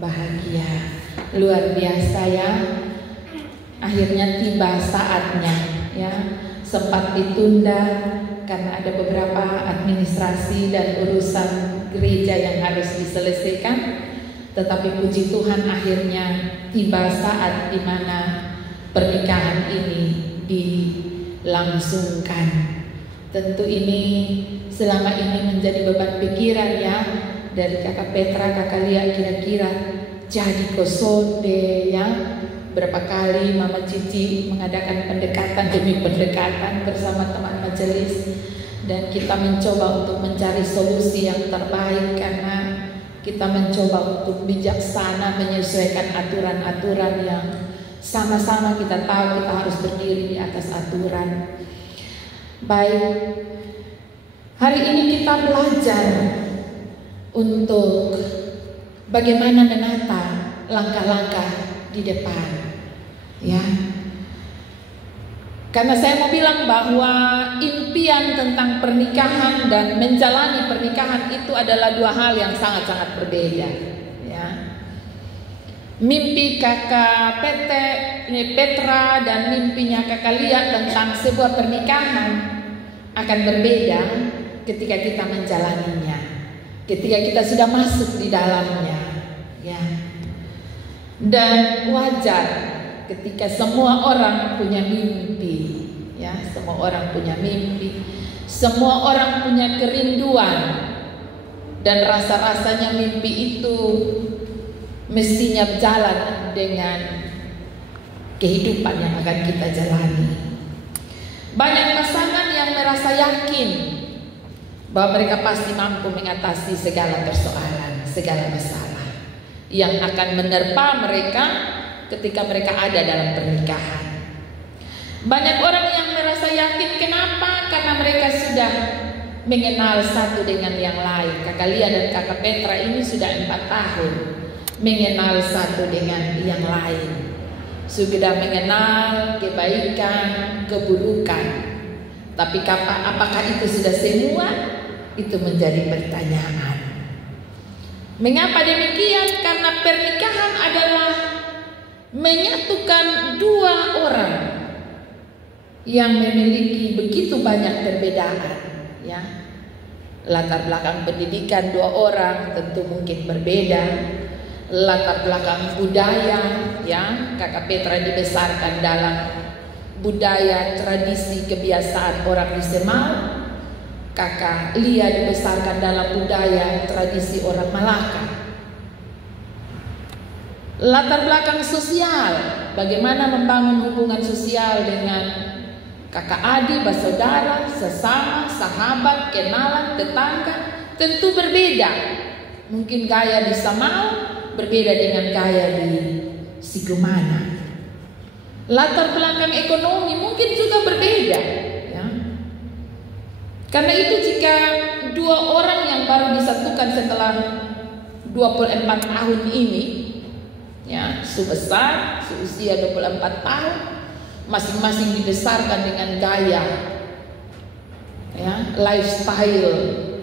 bahagia. Luar biasa ya. Akhirnya tiba saatnya ya. Sempat ditunda karena ada beberapa administrasi dan urusan gereja yang harus diselesaikan. Tetapi puji Tuhan akhirnya tiba saat di mana pernikahan ini dilangsungkan. Tentu ini selama ini menjadi beban pikiran ya, dari kakak Petra, kakak Lia, kira-kira jadi kosonde ya. Berapa kali Mama Cici mengadakan pendekatan demi pendekatan bersama teman majelis, dan kita mencoba untuk mencari solusi yang terbaik karena kita mencoba untuk bijaksana menyesuaikan aturan-aturan yang sama-sama kita tahu kita harus berdiri di atas aturan. Baik, hari ini kita belajar untuk bagaimana menata langkah-langkah di depan ya. Karena saya mau bilang bahwa impian tentang pernikahan dan menjalani pernikahan itu adalah dua hal yang sangat-sangat berbeda ya. Mimpi kakak Petra dan mimpinya kakak Lia tentang sebuah pernikahan akan berbeda ketika kita menjalaninya, ketika kita sudah masuk di dalamnya ya. Dan wajar ketika semua orang punya mimpi ya, semua orang punya mimpi, semua orang punya kerinduan, dan rasa-rasanya mimpi itu mestinya berjalan dengan kehidupan yang akan kita jalani. Banyak pasangan yang merasa yakin bahwa mereka pasti mampu mengatasi segala persoalan, segala masalah yang akan menerpa mereka ketika mereka ada dalam pernikahan. Banyak orang yang merasa yakin, kenapa? Karena mereka sudah mengenal satu dengan yang lain. Kakak Lia dan kakak Petra ini sudah 4 tahun mengenal satu dengan yang lain, sudah mengenal kebaikan, keburukan. Tapi apakah itu sudah semua? Itu menjadi pertanyaan. Mengapa demikian? Karena pernikahan adalah menyatukan dua orang yang memiliki begitu banyak perbedaan ya. Latar belakang pendidikan dua orang tentu mungkin berbeda. Latar belakang budaya ya, kakak Petra dibesarkan dalam budaya, tradisi, kebiasaan orang di Semau. Kakak Lia dibesarkan dalam budaya, tradisi orang Malaka. Latar belakang sosial, bagaimana membangun hubungan sosial dengan kakak adik, bersaudara, sesama, sahabat, kenalan, tetangga, tentu berbeda. Mungkin gaya di Samau berbeda dengan gaya di Sigumana. Latar belakang ekonomi mungkin juga berbeda ya. Karena itu jika dua orang yang baru disatukan setelah 24 tahun ini ya, sebesar seusia 24 tahun, masing-masing dibesarkan dengan gaya ya, lifestyle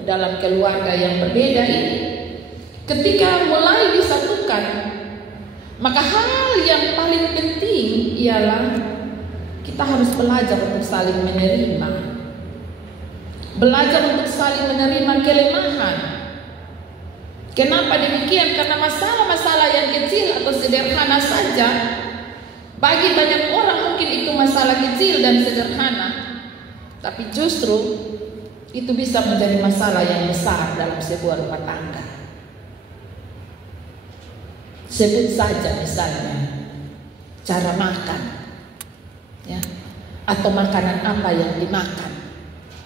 dalam keluarga yang berbeda ini, ketika mulai disatukan, maka hal yang paling penting ialah kita harus belajar untuk saling menerima. Belajar untuk saling menerima kelemahan. Kenapa demikian? Karena masalah-masalah yang kecil atau sederhana saja, bagi banyak orang mungkin itu masalah kecil dan sederhana, tapi justru itu bisa menjadi masalah yang besar dalam sebuah rumah tangga. Sebut saja misalnya cara makan ya, atau makanan apa yang dimakan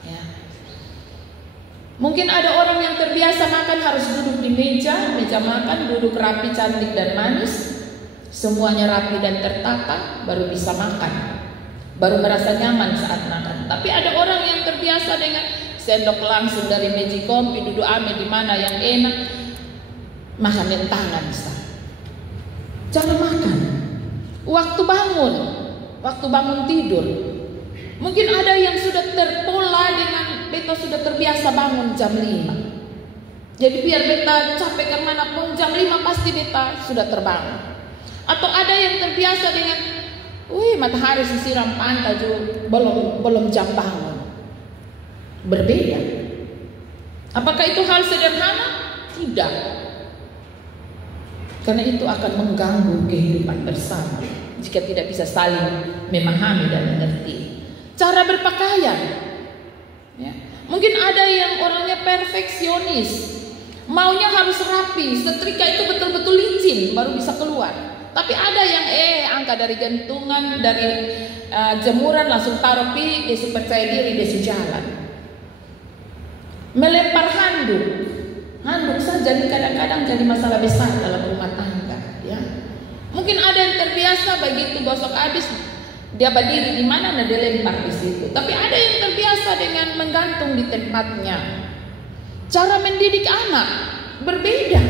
ya. Mungkin ada orang yang terbiasa makan harus duduk di meja makan, duduk rapi, cantik dan manis, semuanya rapi dan tertata, baru bisa makan, baru merasa nyaman saat makan. Tapi ada orang yang terbiasa dengan sendok langsung dari meja kompi, duduk ame di mana yang enak, makan dengan tangan misalnya. Cara makan, waktu bangun tidur. Mungkin ada yang sudah terpola dengan beta sudah terbiasa bangun jam 5 Jadi biar beta capek kemanapun, jam 5 pasti beta sudah terbang. Atau ada yang terbiasa dengan, matahari sisiram pantai belum jam bangun. Berbeda. Apakah itu hal sederhana? Tidak. Karena itu akan mengganggu kehidupan bersama jika tidak bisa saling memahami dan mengerti. Cara berpakaian, ya. Mungkin ada yang orangnya perfeksionis, maunya harus rapi, setrika itu betul-betul licin baru bisa keluar. Tapi ada yang angkat dari gantungan, dari jemuran langsung taruh pi, dia percaya diri, dia jalan. Melempar handuk saja kadang-kadang jadi masalah besar dalam rumah tangga, ya. Mungkin ada yang terbiasa begitu gosok habis dia berdiri di mana dia lempar di situ. Tapi ada yang terbiasa dengan menggantung di tempatnya. Cara mendidik anak berbeda.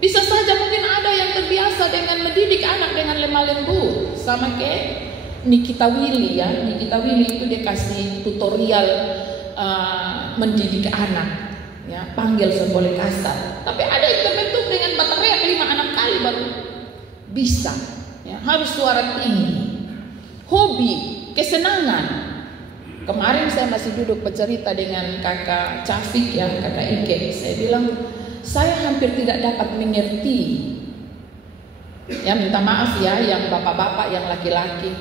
Bisa saja mungkin ada yang terbiasa dengan mendidik anak dengan lemah lembut, sama kayak Nikita Willy, ya. Nikita Willy itu dia kasih tutorial mendidik anak, ya, panggil boleh kasar. Tapi ada yang terbentuk dengan baterai 5-6 kali baru bisa, ya. Harus suara tinggi. Hobi, kesenangan. Kemarin saya masih duduk bercerita dengan kakak Cafik, ya, kakak Ike. Saya bilang, saya hampir tidak dapat mengerti. Ya, minta maaf ya yang bapak-bapak, yang laki-laki.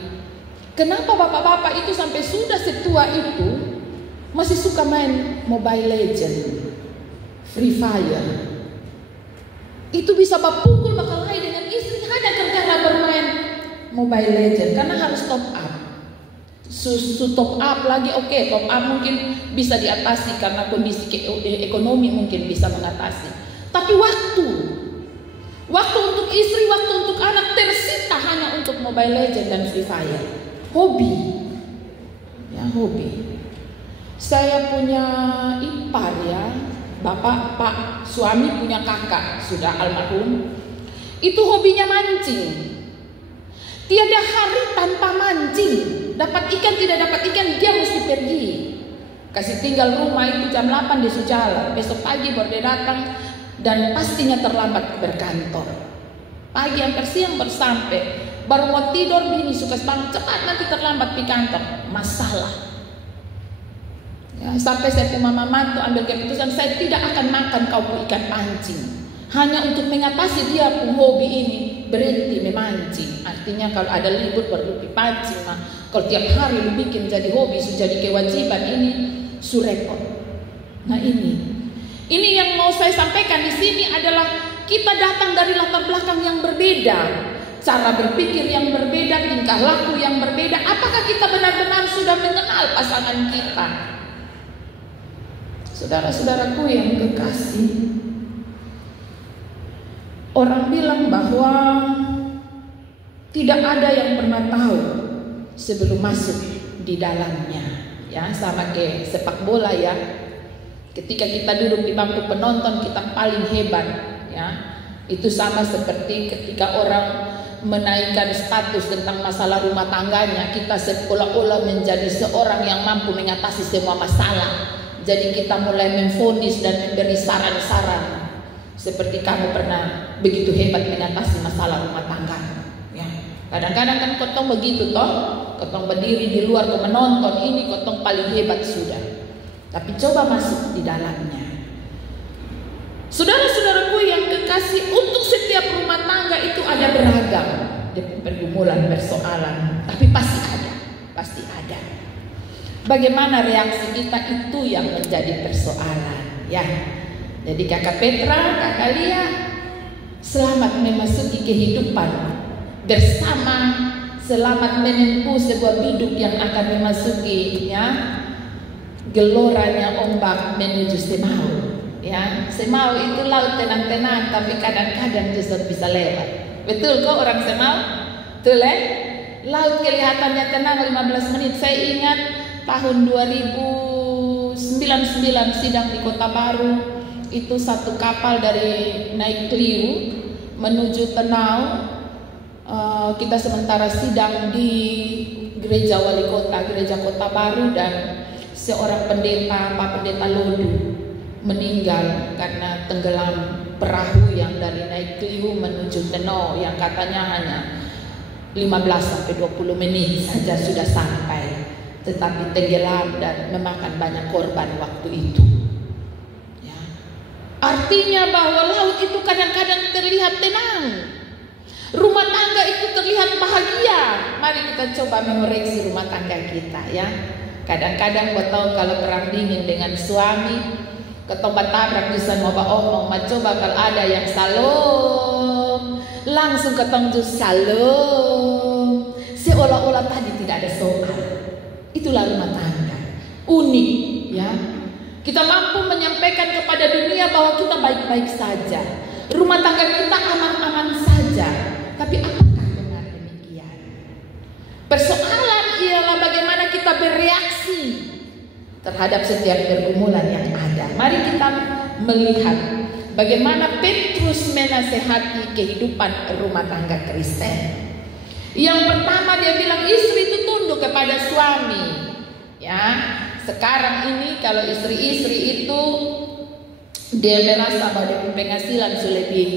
Kenapa bapak-bapak itu sampai sudah setua itu masih suka main Mobile Legend, Free Fire? Itu bisa pukul bakal dengan istri hanya karena bermain Mobile Legend, karena harus top up. Top up lagi, oke, top up mungkin bisa diatasi karena kondisi ekonomi mungkin bisa mengatasi. Tapi waktu untuk istri, waktu untuk anak tersita hanya untuk Mobile Legend dan Free Fire. Hobi, ya, hobi. Saya punya ipar, ya, pak suami punya kakak sudah almarhum. Itu hobinya mancing. Tiada hari tanpa mancing. Dapat ikan, tidak dapat ikan, dia mesti pergi. Kasih tinggal rumah itu jam 8 dia sudah jalan. Besok pagi baru dia datang dan pastinya terlambat berkantor. Pagi hampir siang baru sampai. Baru mau tidur, bini suka bangun cepat, nanti terlambat di kantor. Masalah. Ya, sampai saya punya mama tuh ambil keputusan, saya tidak akan makan kau ikan pancing. Hanya untuk mengatasi dia pun hobi ini, berhenti memancing. Artinya kalau ada libur baru pancing. Nah, kalau tiap hari lu bikin jadi hobi, sudah jadi kewajiban, ini surepot. Nah, ini yang mau saya sampaikan di sini adalah kita datang dari latar belakang yang berbeda, cara berpikir yang berbeda, tingkah laku yang berbeda. Apakah kita benar-benar sudah mengenal pasangan kita? Saudara-saudaraku yang kekasih, orang bilang bahwa tidak ada yang pernah tahu sebelum masuk di dalamnya, ya, sama kayak sepak bola, ya. Ketika kita duduk di bangku penonton kita paling hebat, ya. Itu sama seperti ketika orang menaikkan status tentang masalah rumah tangganya, kita seolah-olah menjadi seorang yang mampu mengatasi semua masalah. Jadi kita mulai memvonis dan memberi saran-saran. Seperti kamu pernah begitu hebat mengatasi masalah rumah tangga, ya. Kadang-kadang kan kotong begitu toh, kotong berdiri di luar ke menonton ini, kotong paling hebat sudah. Tapi coba masuk di dalamnya. Saudara-saudaraku yang kekasih, untuk setiap rumah tangga itu ada beragam pergumulan, persoalan, tapi pasti ada. Bagaimana reaksi kita itu yang menjadi persoalan, ya. Jadi kakak Petra, kakak Lia, selamat memasuki kehidupan bersama, selamat menempuh sebuah hidup yang akan memasuki, ya, geloranya ombak menuju Semau, ya. Semau itu laut tenang-tenang, tapi kadang-kadang justru bisa lewat. Betul kok orang Semau? Betul, laut kelihatannya tenang 15 menit. Saya ingat tahun 2099 sidang di Kota Baru. Itu satu kapal dari naik Kliu menuju Tenau. Kita sementara sidang di gereja wali kota, gereja Kota Baru, dan seorang pendeta, Pak Pendeta Lodu, meninggal karena tenggelam perahu yang dari Naikliu menuju Teno, yang katanya hanya 15-20 menit saja sudah sampai, tetapi tenggelam dan memakan banyak korban waktu itu. Ya. Artinya bahwa laut itu kadang-kadang terlihat tenang, rumah tangga itu terlihat bahagia. Mari kita coba mengoreksi rumah tangga kita, ya. Kadang-kadang kau tahu kalau perang dingin dengan suami, ketong tabrak bisa mau omong, coba kalau ada yang salam, langsung ketong jus salam, seolah-olah tadi tidak ada soal. Itulah rumah tangga unik, ya. Kita mampu menyampaikan kepada dunia bahwa kita baik-baik saja, rumah tangga kita aman-aman saja. Tapi apakah benar demikian? Persoalan ialah bagaimana kita bereaksi terhadap setiap pergumulan yang ada. Mari kita melihat bagaimana Petrus menasehati kehidupan rumah tangga Kristen. Yang pertama dia bilang istri itu tunduk kepada suami. Ya, sekarang ini kalau istri-istri itu dia merasa bahwa dia penghasilan sudah lebih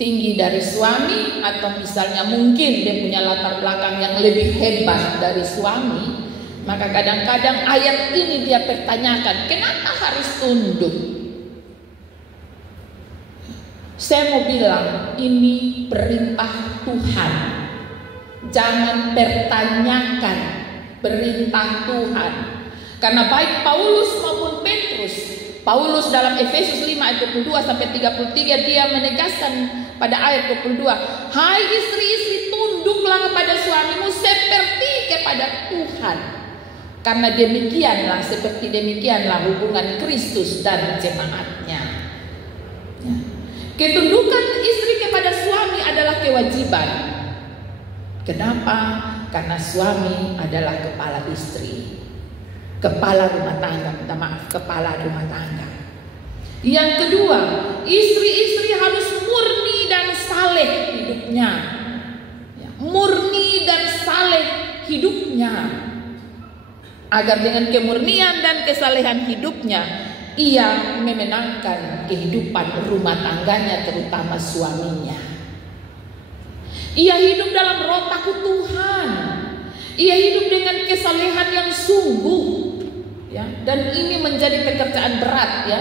tinggi dari suami, atau misalnya mungkin dia punya latar belakang yang lebih hebat dari suami, maka kadang-kadang ayat ini dia pertanyakan, kenapa harus tunduk? Saya mau bilang ini perintah Tuhan. Jangan pertanyakan perintah Tuhan. Karena baik Paulus maupun Petrus, Paulus dalam Efesus 5 ayat 22 sampai 33 dia menegaskan pada ayat 22, hai istri-istri, tunduklah kepada suamimu seperti kepada Tuhan. Karena seperti demikianlah hubungan Kristus dan jemaatnya. Ya. Ketundukan istri kepada suami adalah kewajiban. Kenapa? Karena suami adalah kepala istri, kepala rumah tangga, kepala rumah tangga. Yang kedua, istri-istri harus murni dan saleh hidupnya. Ya, murni dan saleh hidupnya. Agar dengan kemurnian dan kesalehan hidupnya, ia memenangkan kehidupan rumah tangganya, terutama suaminya. Ia hidup dalam roh takut Tuhan. Ia hidup dengan kesalehan yang sungguh, ya. Dan ini menjadi pekerjaan berat, ya,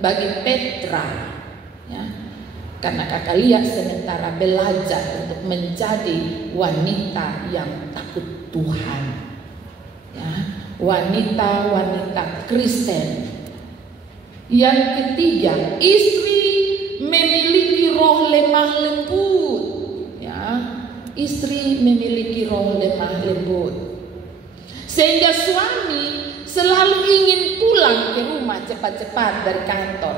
bagi Petra, ya. Karena kakak lihat sementara belajar untuk menjadi wanita yang takut Tuhan, ya. Wanita-wanita Kristen. Yang ketiga, istri memiliki roh lemah lembut, ya. Istri memiliki roh lemah lembut, sehingga suami selalu ingin pulang ke rumah cepat-cepat dari kantor.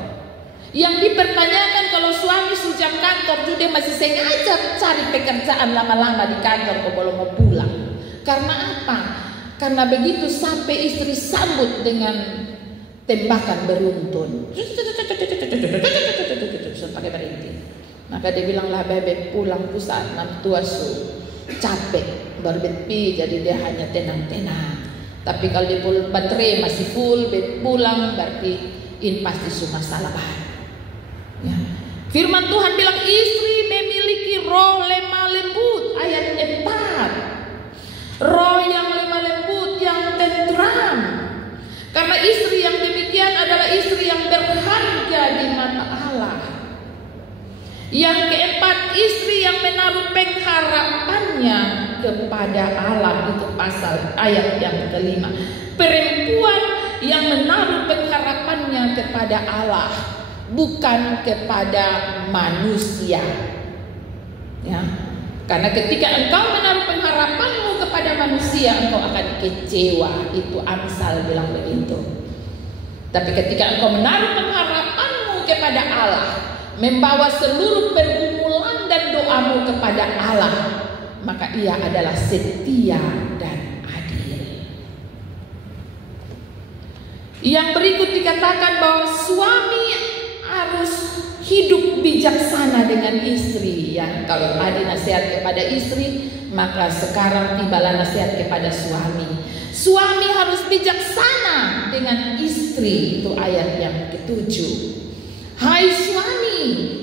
Yang dipertanyakan kalau suami sejam kantor dia masih sengaja cari pekerjaan lama-lama di kantor kalau mau pulang. Karena apa? Karena begitu sampai istri sambut dengan tembakan beruntun, pakai berhenti. Maka dia bilang lah, bebek pulang pusat tua su capek berbepi, jadi dia hanya tenang-tenang. Tapi kalau di baterai masih full, pulang berarti ini pasti cuma salah bahan. Ya. Firman Tuhan bilang istri memiliki roh lemah lembut, ayat 4. Roh yang lemah lembut, yang tentram. Karena istri yang demikian adalah istri yang berharga di mata Allah. Yang keempat, istri yang menaruh pengharapannya kepada Allah. Itu pasal ayat yang kelima. Perempuan yang menaruh pengharapannya kepada Allah, bukan kepada manusia, ya. Karena ketika engkau menaruh pengharapanmu kepada manusia, engkau akan kecewa. Itu Amsal bilang begitu. Tapi ketika engkau menaruh pengharapanmu kepada Allah, membawa seluruh pergumulan dan doamu kepada Allah, maka ia adalah setia dan adil. Yang berikut dikatakan bahwa suami harus hidup bijaksana dengan istri, ya. Kalau tadi nasihat kepada istri, Maka sekarang tibalah nasihat kepada suami. Suami harus bijaksana dengan istri. Itu ayat yang ke-7. Hai suami,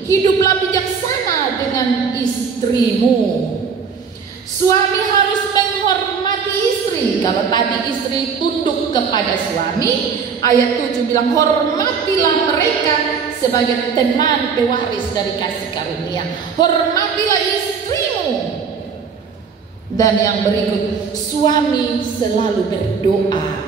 hiduplah bijaksana dengan istrimu. Suami harus menghormati istri. Kalau tadi istri tunduk kepada suami, ayat 7 bilang hormatilah mereka sebagai teman pewaris dari kasih karunia. Hormatilah istrimu. Dan yang berikut, suami selalu berdoa.